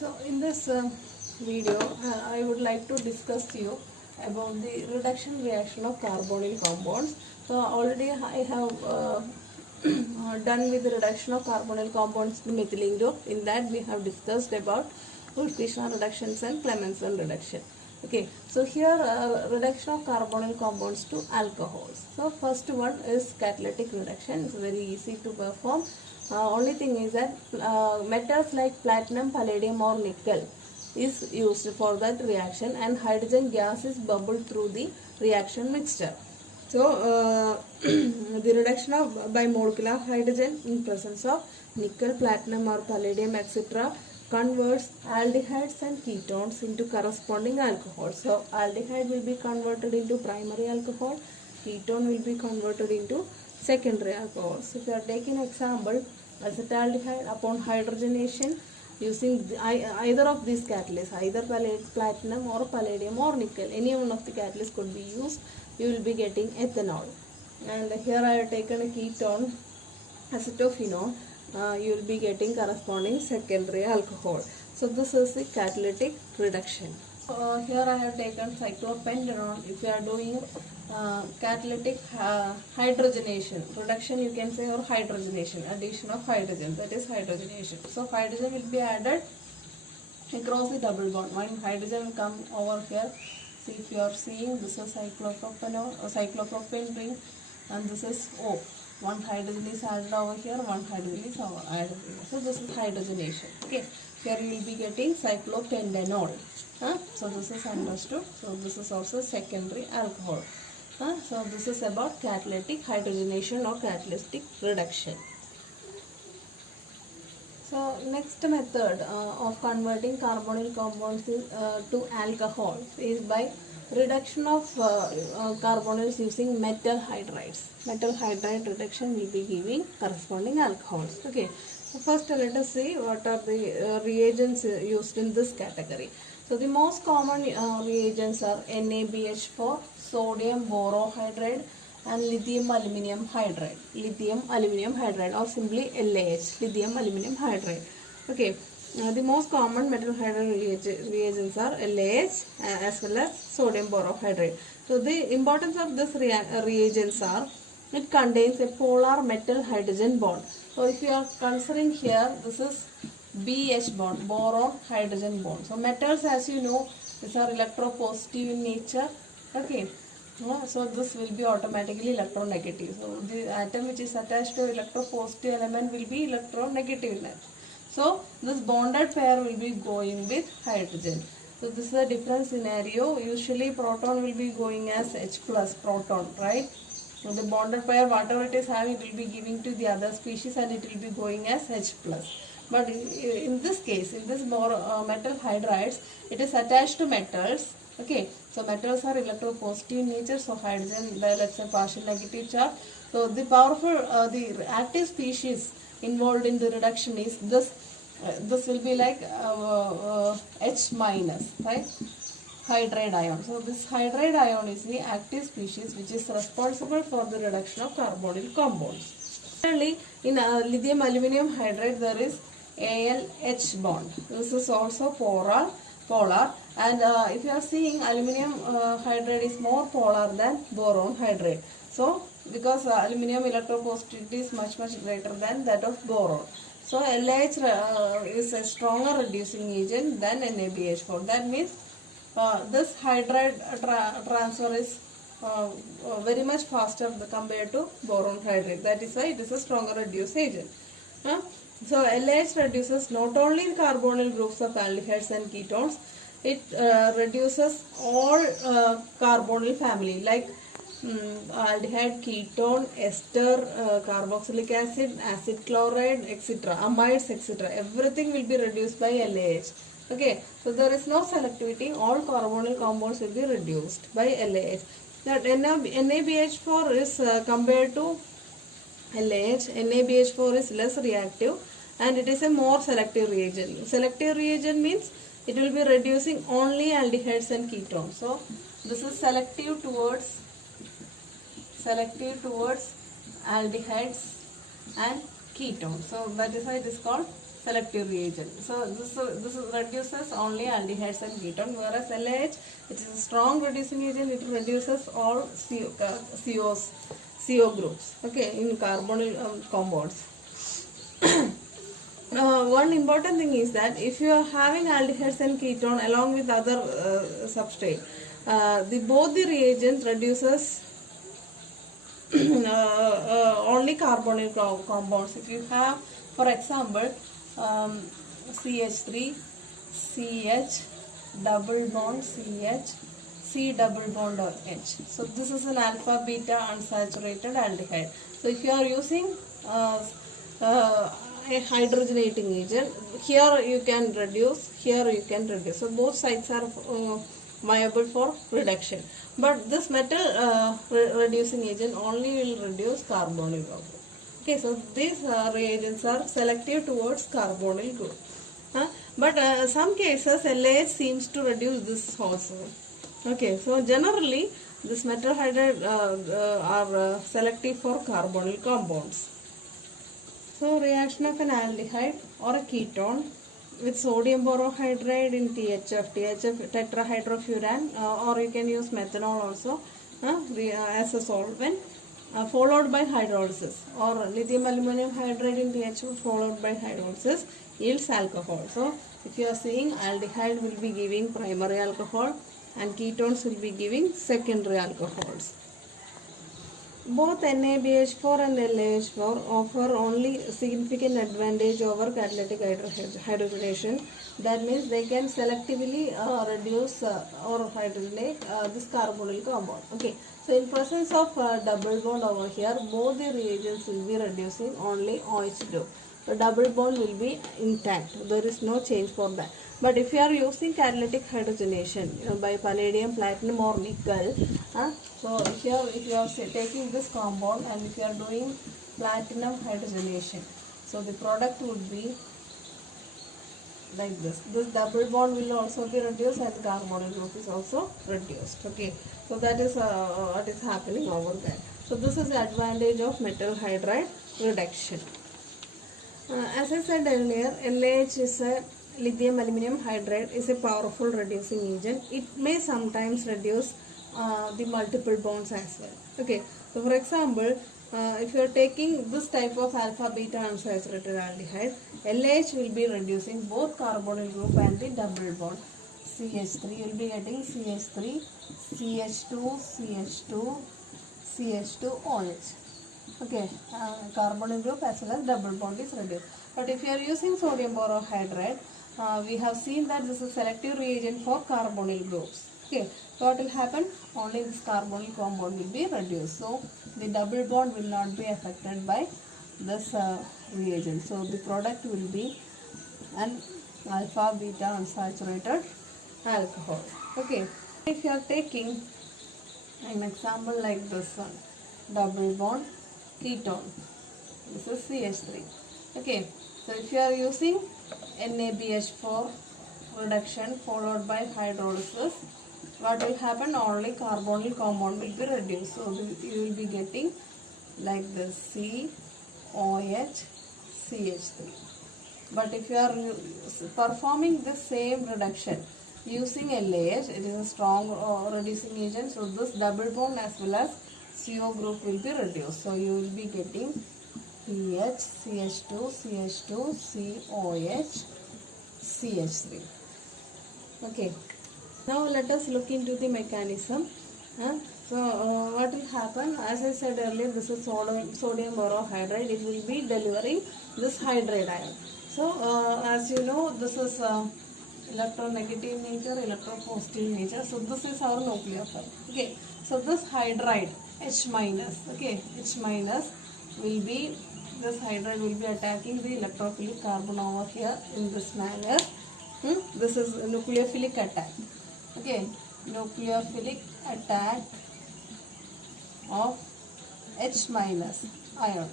So in this video, I would like to discuss to you about the reduction reaction of carbonyl compounds. So already I have done with the reduction of carbonyl compounds to methylene group. In that we have discussed about Ulf-Kirchner reductions and Clemmensen reduction. Okay, so here reduction of carbonyl compounds to alcohols. So first one is catalytic reduction. It's very easy to perform. Only thing is that metals like platinum, palladium or nickel is used for that reaction, and hydrogen gas is bubbled through the reaction mixture. So the reduction of by molecular hydrogen in presence of nickel, platinum or palladium etc. converts aldehydes and ketones into corresponding alcohols. So aldehyde will be converted into primary alcohol, ketone will be converted into secondary alcohol. So if you are taking example, acetaldehyde upon hydrogenation using either of these catalysts, either platinum or palladium or nickel, any one of the catalysts could be used, you will be getting ethanol. And here I have taken a ketone, acetophenone, you will be getting corresponding secondary alcohol. So this is the catalytic reduction. Here I have taken cyclopentanone. If you are doing catalytic hydrogenation, reduction you can say, or hydrogenation, addition of hydrogen, that is hydrogenation. So hydrogen will be added across the double bond. One hydrogen will come over here. See, if you are seeing, this is cyclopropanone or cyclopropane ring, and this is O. One hydrogen is added over here, one hydrogen is added here. So this is hydrogenation. Okay, here you will be getting cyclopentanol. So this is understood. So this is also secondary alcohol. So this is about catalytic hydrogenation or catalytic reduction. So next method of converting carbonyl compounds to alcohol is by reduction of carbonyls using metal hydrides. Metal hydride reduction will be giving corresponding alcohols. Okay. So first let us see what are the reagents used in this category. So the most common reagents are NaBH4, sodium borohydride and lithium aluminum hydride. Lithium aluminum hydride, or simply LaH, lithium aluminum hydride. Okay. The most common metal hydride reagents are LaH as well as sodium borohydride. So the importance of this reagents are, it contains a polar metal hydrogen bond. So if you are considering here, this is BH bond, boron hydrogen bond. So metals, as you know, these are electropositive in nature. Okay. So this will be automatically electronegative. So the atom which is attached to electropositive element will be electronegative in nature. So this bonded pair will be going with hydrogen. So this is a different scenario. Usually proton will be going as H plus proton, right? So the bonded pair, whatever it is having, it will be giving to the other species and it will be going as H plus. But in this case, in this metal hydrides, it is attached to metals. Okay, so metals are electropositive in nature. So hydrogen, let's say partial negative charge. So the powerful, the active species involved in the reduction is this. This will be like H minus, right? Hydride ion. So this hydride ion is the active species which is responsible for the reduction of carbonyl compounds. Similarly, in lithium aluminum hydride there is AlH bond. This is also polar, and if you are seeing, aluminum hydride is more polar than boron hydride. So because aluminum electropositivity is much greater than that of boron. So LH is a stronger reducing agent than NaBH4. That means this hydride transfer is very much faster compared to boron hydride. That is why it is a stronger reducing agent. So LH reduces not only the carbonyl groups of aldehydes and ketones, it reduces all carbonyl family like aldehyde, ketone, ester, carboxylic acid, acid chloride, etc., amides, etc. Everything will be reduced by LAH. Okay, so there is no selectivity. All carbonyl compounds will be reduced by LAH. That NaBH4 is compared to LAH. NaBH4 is less reactive and it is a more selective reagent. Selective reagent means it will be reducing only aldehydes and ketones. So this is selective towards aldehydes and ketones. So that is why it is called selective reagent. So this reduces only aldehydes and ketone, whereas LAH, it is a strong reducing agent. It reduces all CO groups. Okay, in carbonyl compounds. One important thing is that if you are having aldehydes and ketone along with other substrate, both the reagents reduces only carbonyl compounds. If you have, for example, CH3, CH, double bond CH, C double bond or H. So this is an alpha beta unsaturated aldehyde. So if you are using a hydrogenating agent, here you can reduce, here you can reduce. So both sides are viable for reduction. But this metal reducing agent only will reduce carbonyl group. Okay, so these reagents are selective towards carbonyl group. But some cases LAH seems to reduce this also. Okay, so generally this metal hydride are selective for carbonyl compounds. So reaction of an aldehyde or a ketone with sodium borohydride in THF tetrahydrofuran, or you can use methanol also as a solvent, followed by hydrolysis, or lithium aluminum hydride in THF followed by hydrolysis yields alcohol. So if you are seeing, aldehyde will be giving primary alcohol and ketones will be giving secondary alcohols. Both NaBH4 and LaH4 offer only significant advantage over catalytic hydrogenation. That means they can selectively reduce or hydrogenate this carbonyl compound. Okay, so in presence of double bond over here, both the reagents will be reducing only OH group. The double bond will be intact. There is no change for that. But if you are using catalytic hydrogenation by palladium, platinum or nickel, so if you are taking this compound and if you are doing platinum hydrogenation, so the product would be like this. This double bond will also be reduced and the carbonyl group is also reduced. Okay, so that is what is happening over there. So this is the advantage of metal hydride reduction. As I said earlier, LAH is a lithium aluminum hydride is a powerful reducing agent. It may sometimes reduce the multiple bonds as well. Okay, so for example, if you are taking this type of alpha beta unsaturated aldehyde, LAH will be reducing both carbonyl group and the double bond. CH3, you will be getting CH3, CH2, CH2, CH2, OH. Okay, carbonyl group as well as double bond is reduced. But if you are using sodium borohydride, we have seen that this is selective reagent for carbonyl groups. Okay, so what will happen? Only this carbonyl compound will be reduced. So the double bond will not be affected by this reagent. So the product will be an alpha beta unsaturated alcohol. Okay, if you are taking an example like this one, double bond ketone, this is CH3. Okay, so if you are using NaBH4 reduction followed by hydrolysis, what will happen? Only carbonyl compound will be reduced. So you will be getting like this COH CH3. But if you are performing the same reduction using LAH, it is a strong reducing agent. So this double bond as well as CO group will be reduced. So you will be getting PH, CH2, CH2, COH, CH3. Okay. Now let us look into the mechanism. So what will happen? As I said earlier, this is sodium borohydride. It will be delivering this hydride ion. So as you know, this is electronegative nature, electropositive nature. So this is our nucleophile. Okay. So this hydride H minus. Okay, H minus will be, this hydride will be attacking the electrophilic carbon over here in this manner. This is nucleophilic attack. Okay, nucleophilic attack of H minus ion,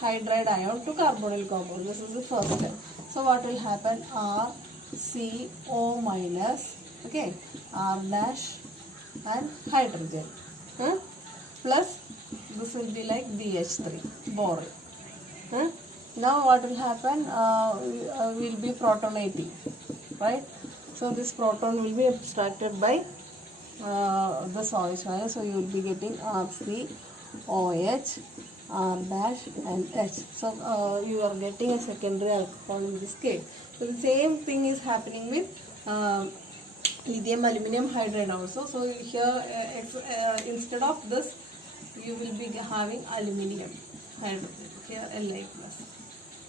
hydride ion to carbonyl compound. This is the first step. So what will happen? R, C, O minus, okay, R dash and hydrogen. Plus this will be like BH3, boron. Now what will happen? Will be protonating, right? So this proton will be abstracted by the OH minus. So you will be getting RCOH, R dash and H. So you are getting a secondary alcohol in this case. So the same thing is happening with lithium aluminum hydride also. So here instead of this you will be having aluminum hydrogen, here Li plus.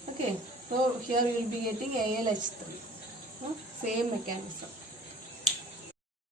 Okay, so here you will be getting AlH3. Same mechanism.